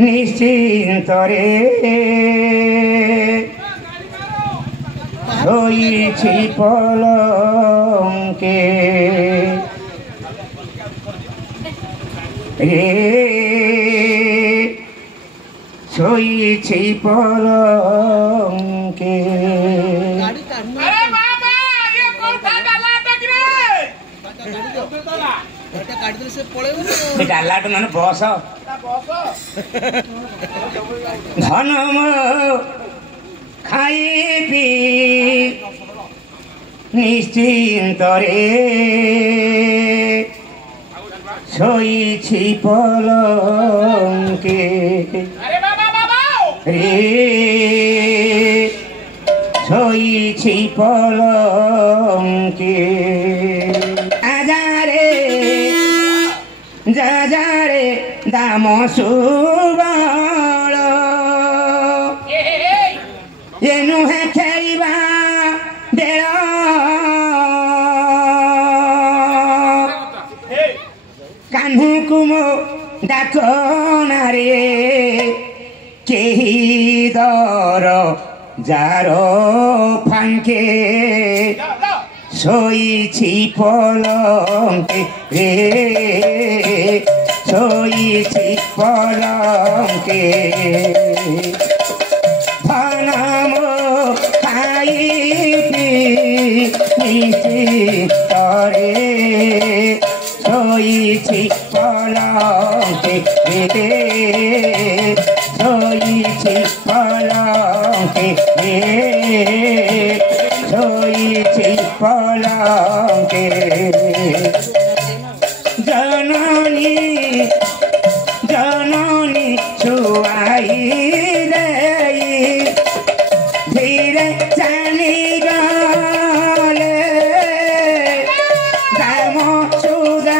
নিশ্চিন্তরে শোইছি পলঙ্কে রে শোইছি পলঙ্কে ডালাটা মানে বস ধনম খাইবি নিশ্চিন্তরে শোইছি পলঙ্কে রে শোইছি পলঙ্কে যারে দাম সুবল এ নুহে খেলিবা বেଳ କାହ୍ନୁକୁ ମୋ ଡାକ ନାରେ କେହି ଦର ଯାର ଫାଙ୍କେ ଶୋଇଛି ପଲଙ୍କେ ରେ ଶୋଇଛି ପଲଙ୍କେ ଧନ ମୋ ଖାଇବି ନିଶ୍ଚିତରେ ଶୋଇଛି ପଲଙ୍କେ ରେ ଶୋଇଛି ପଲଙ୍କେ ରେ শোইছি পলঙ্কে জননী জননী ছুয়াই দেই ধীরে চালি গলে দাম সুবল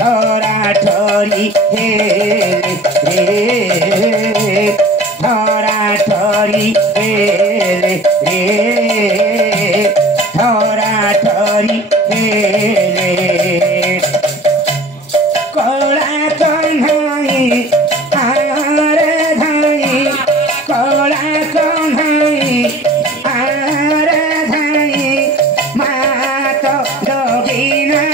ধরা ঠরি হে ধরা ঠরি হেলে রে ধরা ঠরি হেলে কলা কন্হাই আরে ধাই কলা কন্হাই আরে ধাই মাত দগিনান্তি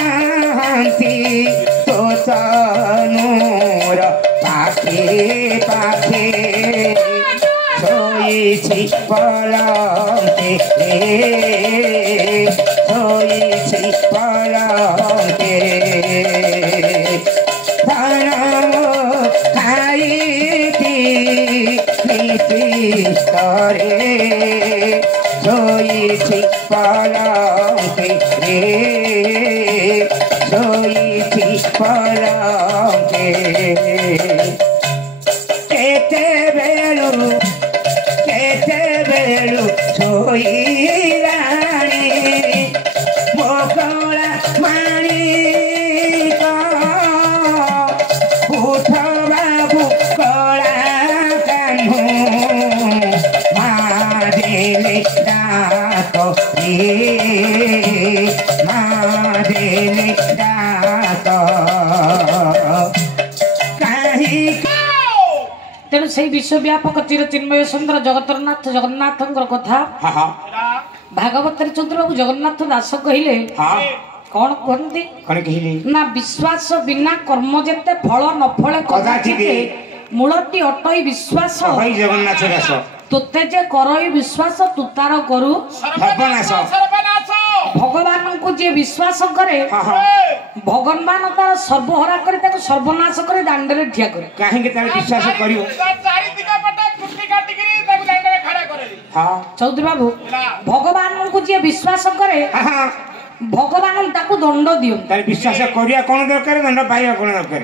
তোতনুর পাখে পাখে শোইছি পলঙ্কে রে শোইছি পলঙ্কে ধন খাইতি নিশ্চিন্তরে শোইছি পলঙ্কে রে শোইছি পলঙ্কে কেতে বেলু শোইলানি বকলা মানিক উঠ বাবু কলা কাহ্নু মা দেলে ডাক মা দেলে ডাক কাহি तेणु से विश्वव्यापक चिर चिन्मय सुंदर जगतरनाथ जगन्नाथ कथा भागवत चंद्रबाबू जगन्नाथ दास कहले कौन कहते ना विश्वास बिना कर्म जेते फल न फले कदाचित मूलटी अटई विश्वास जगन्नाथ दास तुते जे करई विश्वास तू तार करू भगवान को जे विश्वास करे भगवान तार सर्वहरा करे ताको सर्वनाश करे दांडरे ठिया करे काहे के तार विश्वास करियो चारि दिगा पटा कुट्टी काटी करी ताको दांडरे खड़ा करे हां चौधरी बाबू भगवान को जे विश्वास करे भगवान ताको दंड दियो तार विश्वास करिया कोन दरकार दंड पाइया कोन दरकार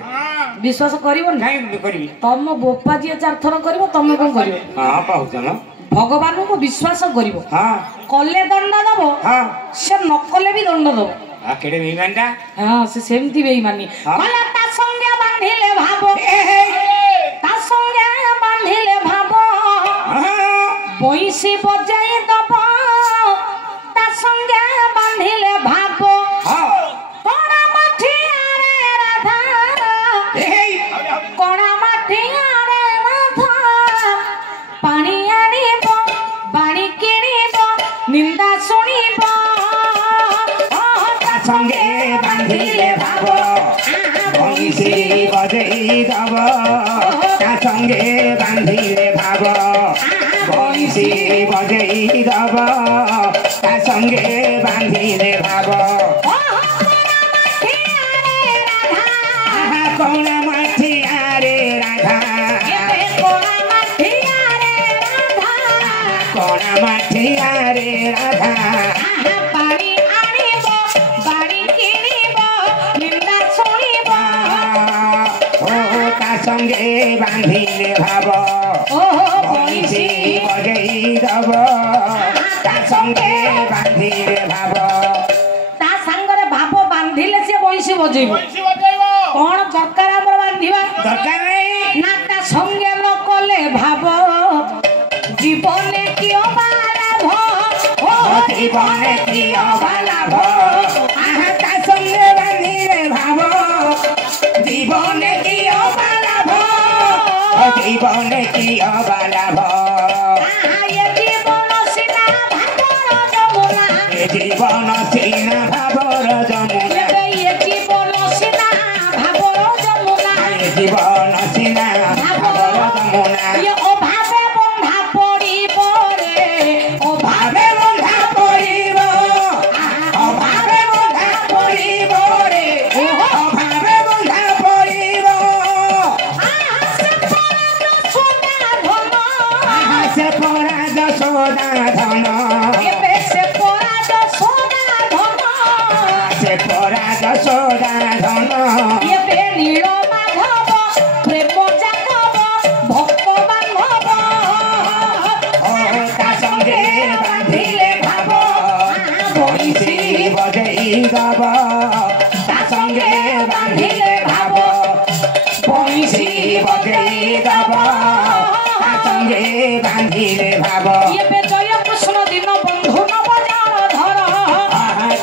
विश्वास करिवो नाही करिवि तम बोपा जे चार थर करिवो तमे कोन करिवो हां पाउछ न भगवान को विश्वास करिवो हां कले दंड दबो हां से न कले भी दंड दबो आ केडे बेईमानटा हां से सेमती बेईमानी कला ता संगे बांधिले भाबो ता संगे बांधिले भाबो बंसी बजाई दबो ता संगे बांधिले भाबो तोरा मठिया रे राधा ବାନ୍ଧିଲେ ଭାବ ବଂଶୀ ବଜେଇ ଦବ ତା ସଙ୍ଗେ ବାନ୍ଧିଲେ ଭାବ ବଂଶୀ ବଜେଇ ଦବ ତା ସଙ୍ଗେ ବାନ୍ଧିଲେ ଭାବ କଣ ମାଠିଆରେ ରାଧା କଣ ମାଠିଆରେ ରାଧା ପାଣି ଆଣିବ ବାଡ଼ି କିଣିବ ନିନ୍ଦା ଶୁଣିବ ଓ ତା ସଙ୍ଗେ ବାନ୍ଧିଲେ ଭାବ ବଂଶୀ ବଜେଇ ଦବ ତା ସଙ୍ଗେ ବାନ୍ଧିଲେ ଭାବ ତା ସାଙ୍ଗରେ ଭାବ ବାନ୍ଧିଲେ ସେ ବଂଶୀ ବଜେଇବ ବଂଶୀ ବଜେଇବ କଣ ଦରକାର ଆମର ବାନ୍ଧିବା ଦରକାର ନାହିଁ ନା ତା ସଙ୍ଗେ ନ କଲେ ଭାବ জীবনে কি অবা লাভ ও জীবনে কি অবা লাভ আহা তা সঙ্গে বান্ধিলে ভাব জীবনে কি অবা লাভ জীবনে কি অবা লাভ এ জীবন সিনা ভাবর যমুনা এ জীবন সিনা ভাবর যমুনা এ জীবন সিনা ভাবর যমুনা এ জীবন সিনা ভাবর যমুনা অভাবে বন্ধা পড়িব রে ভাবে বন্ধা পড়িব অভাবে বন্ধা পড়িব রে অভাবে বন্ধা পড়িব সে পরা যশোদা ধন এবে সে পরা যশোদা ধন সে পরা যশোদা ধন এবে নীল মাধব প্রেম যাদব ভক্ত বান্ধব ও তা সঙ্গে বান্ধিলে ভাব বংশী বজেই দব তা সঙ্গে বান্ধিলে ভাব বংশী বজেই দব তা সঙ্গে বান্ধিলে ভাব এবে জয় কৃষ্ণ দিন বন্ধু নবজার ধর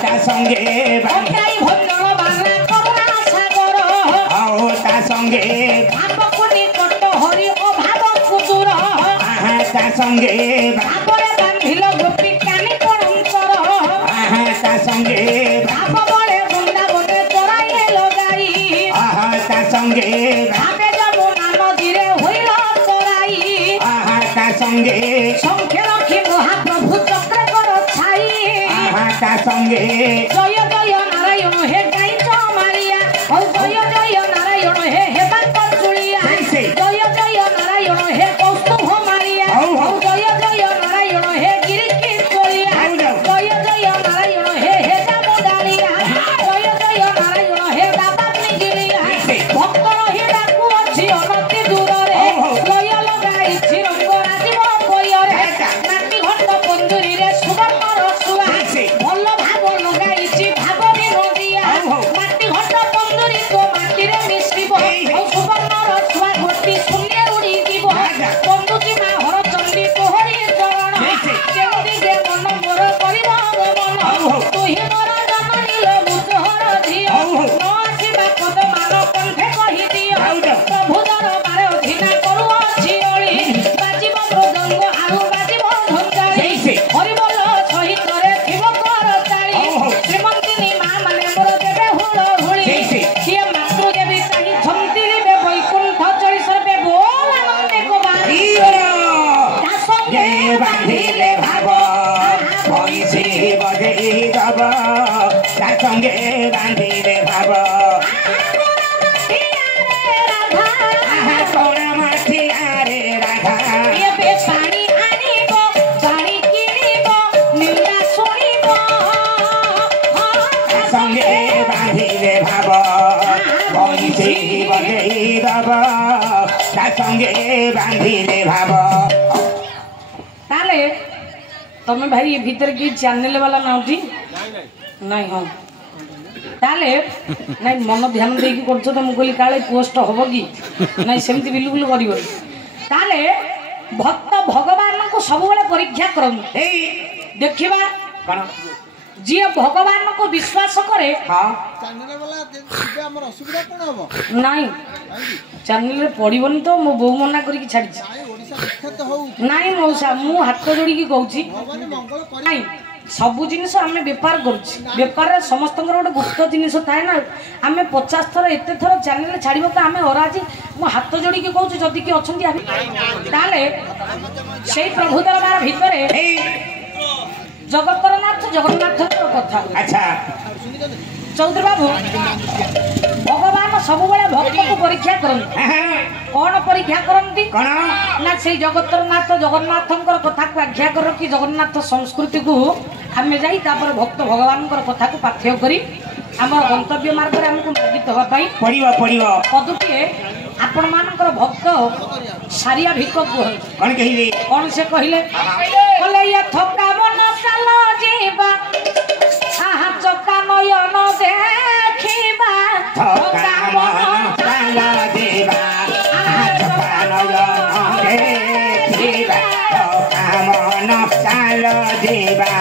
তা সঙ্গে অজ্ঞাই ভঞ্জন বাংলা করুণা সাগর ও তা সঙ্গে ভাবকু নিকট হরি অভাব কুদুর তা সঙ্গে ভাবরে বান্ধিল গোপী কানি পরন্তর তা সঙ্গে ভাব বলে বৃন্দাবনে চড়াইলে লগাই তা সঙ্গে ভাবে যমুনা নদীরে হইল চড়াই তা সঙ্গে সংখ্যে রক্ষী মহাপ্রভু চক্রে কর ছাই তা সঙ্গে জয় জয় নারায়ণ হে গাইছ মারিয়া ও জয় জয় নারায়ণ হে হেমাঙ্ক চুড়িয়া জয় জয় নারায়ণ হে কৌস্তুভ মারিয়া ও জয় জয় নারায়ণ হে গিরিকি চড়িয়া জয় জয় নারায়ণ হে হেজামদারিয়া জয় জয় নারায়ণ হে দাবাগ্নি গিরিয়া ভক্ত রহি ডাকু অছি অনতি দূରରେ জয় লগাইছি রঙ্গ রাজীব বইরে নাটি ঘণ্ট পঞ্জুরিরে সুবর্ণ রসুয়া ଭଲ ଭାବ ଲଗାଇଛି ଭାବ ବିନୋଦିଆ ମାଟି ଘଟ ପନ୍ଦୁରୀ ତୋ ମାଟିରେ ମିଶିବ ଆଉ ସୁବର୍ଣ୍ଣର ଛୁଆ ଘୋଟି ଶୂନ୍ୟ ଉଡ଼ିଯିବ ବନ୍ଧୁଛି ମା ହର ଚଣ୍ଡୀ କୋହରି ଚରଣ କେଉଁଠି ଯେ ମନ ମୋର କରିବ ଗମନ ତୁହି ମୋର ଜନନୀଲ ବୁଧର ଝିଅ ନ ଆସିବା ପଦ ମାନ କଣ୍ଠେ କହିଦିଅ ପ୍ରଭୁ ଦରବାରେ ଅଧୀନା କରୁଅଛି ଅଳି ବାଜିବ ମୃଦଙ୍ଗ ଆଉ ବାଜିବ ଝଞ୍ଝାଳି ହରିବୋଲ ସହିତରେ ଥିବ କର ଚାଳି ଶ୍ରୀମନ୍ତିନୀ ମା ମାନେ ମୋର ଦେବେ ହୁଳ ହୁଳି ସିଏ ମାତୃ ଦେବୀ ଚାହିଁ ଛନ୍ତିରିବେ ବୈକୁଣ୍ଠ ଚଳି ସର୍ବେ ବୋଲ ଆନନ୍ଦେ ଗୋବାରୀ ତା ସଙ୍ଗେ বান্ধিলে ভাব বংশী বজেই দব তা সঙ্গে বান্ধিলে ভাব কোন মাঠিয়ারে রাধা ଏବେ ପାଣି ଆଣିବ ବାଡ଼ି କିଣିବ ନିନ୍ଦା ଶୁଣିବ ତା সঙ্গে বান্ধিলে ভাব বংশী বজেই দব তা সঙ্গে বান্ধিলে ভাব ତାହେଲେ ତମେ ଭାଇ ଏ ଭିତରେ କି ଚ୍ୟାନେଲ ବାଲା ନାହୁଁଠି ନାଇଁ ହଁ ତାହେଲେ ନାଇଁ ମନ ଧ୍ୟାନ ଦେଇକି କରୁଛ ତ ମୁଁ କହିଲି କାଳେ ପୋଷ୍ଟ ହବ କି ନାଇଁ ସେମିତି ବିଲକୁଲ କରିବନି ତାହେଲେ ଭକ୍ତ ଭଗବାନଙ୍କୁ ସବୁବେଳେ ପରୀକ୍ଷା କରନ୍ତୁ এই ଦେଖିବା কোন ଯିଏ ଭଗବାନଙ୍କୁ ବିଶ୍ୱାସ କରେ হ্যাঁ ଚ୍ୟାନେଲ ବାଲା ଯିବେ ଆମର ଅସୁବିଧା କ'ଣ ହବ? ନାଇଁ ଚ୍ୟାନେଲରେ ପଡ଼ିବନି ତ ମୋ ବୋଉ ମନା କରିକି ଛାଡ଼ିଛି ନାଇଁ ଓଡ଼ିଶା ବିଖ୍ୟାତ ହଉ ନାଇଁ ମଉସା ମୁଁ ହାତ ଯୋଡ଼ିକି କହୁଛି ଭଗବାନ ମଙ୍ଗଳ କରି ନାଇଁ सबु जिनिस आम बेपार कर समस्त गोटे गुप्त जिनिस थाए ना आम 50 थर एत थर चैनल छाड़ा आम अराजी मो हाथ जोड़ी कहूँ जदि किए अच्छा से प्रभु दरबार भितर जगतर नाथ जगन्नाथ कथा अच्छा चौधरी बाबू भगवान सब भक्त को परीक्षा करते कौन परीक्षा करती ना से जगतर नाथ जगन्नाथ कथा को आख्या कर कि जगन्नाथ संस्कृति को आम जाई भक्त भगवान कथा को पाथ्य करी आम गंतव्य मार्ग में आमको मार्गित होगा पदुटे आपण मानकर भक्त सारिया भिक कहते कौन से कहले थका मन चाल जीवा चका नयन देखिबा थका मन चाल जीवा चका नयन देखिबा थका मन चाल जीवा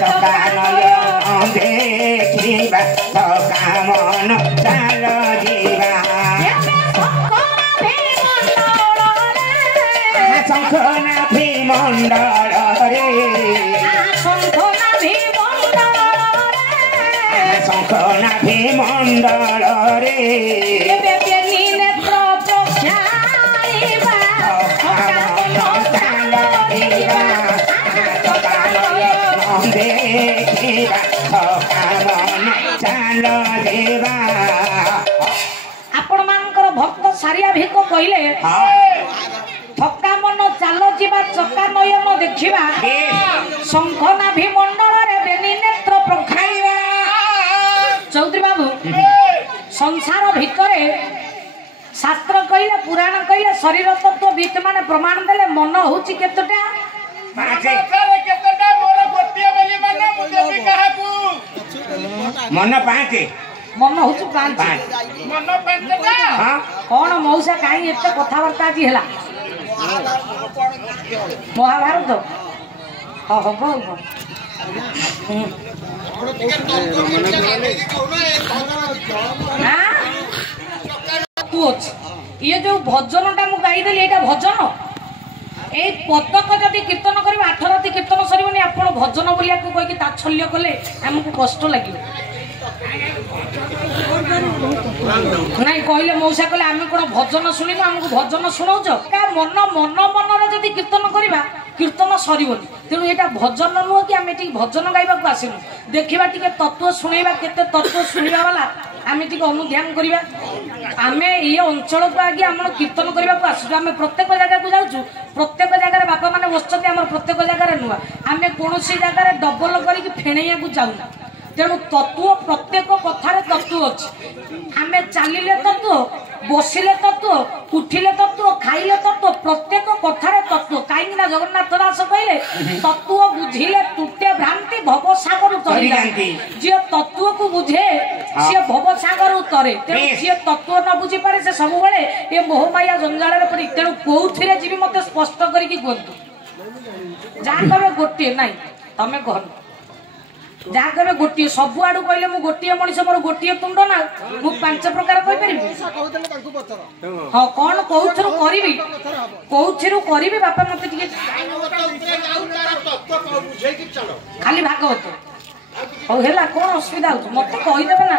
चका नयन देखिबा थका मन चाल जीवा शंखना भीमंडल रे शंखना भीमंडल रे नेत्र प्रख्याइबा आपण मानकर भक्त सारिया भिक कहले थका मन चाल जीवा चका नयन देखिबा शंखना भीमंडल रे बेनी नेत्र प्रखाइबा चौधरी बाबू संसार भितर शास्त्र कहले पुराण कहले शरीर तत्व बीत माने प्रमाण देले मन होची केतटा मन पाँचे मन होची पाँच कौन मौसा कहीं एत कथबार्ता आज है महाभारत हाँ हम ये जो भजन टा गाईदेली ये भजन ये पदक जदि कीर्तन कर 8 राति कीर्तन सरनी आप भजन बोलिया कहीकि तात्सल्य कले आमको कष्ट लगे नाई कहले मौसा कहले आम कौन भजन शुणु आमको भजन शुणाऊच मन मन मन जदि कीर्तन करवा कीर्तन सरबनी तेणु यहाँ भजन नुह कि आम ये भजन गाइबा आसनु देखा टे तत्व शुणा केते तत्व शुणा वाला आम टे अनुध्यान करवा आम ये अंचल को आगे आम कीर्तन करने को आसु आम प्रत्येक जगह को जाऊँ प्रत्येक जगह बापा मैंने बस आम प्रत्येक जगह नुह आम कौन जगह डबल कर फेणैया को जाऊना तेणु तत्व प्रत्येक कथार तत्व अच्छे आम चलिले तत्व बसिले तत्व उठिले तत्व खाइले तत्व प्रत्येक कथार तत्व कहीं जगन्नाथ दास कहले तत्व बुझिले तुटे भ्रांति भवसागर जी तत्व को बुझे सी भवसागर तरे तेणु सी तत्व न बुझी पारे से सब ये मोहमाया जंजाल पड़ी तेणु कौन जी मत स्पष्ट करके कहतु जहाँ कहे गोटे ना तमें कह जहाँ कहे गोटे सब आड़ू कहले मु गोटे मनीष मोर गोटे तुंड ना मु 5 प्रकार कहीपरि हाँ कौन कौथु करी बापा मत खाली भागवत हौ है कौन असुविधा हो मत कहीदेवे ना।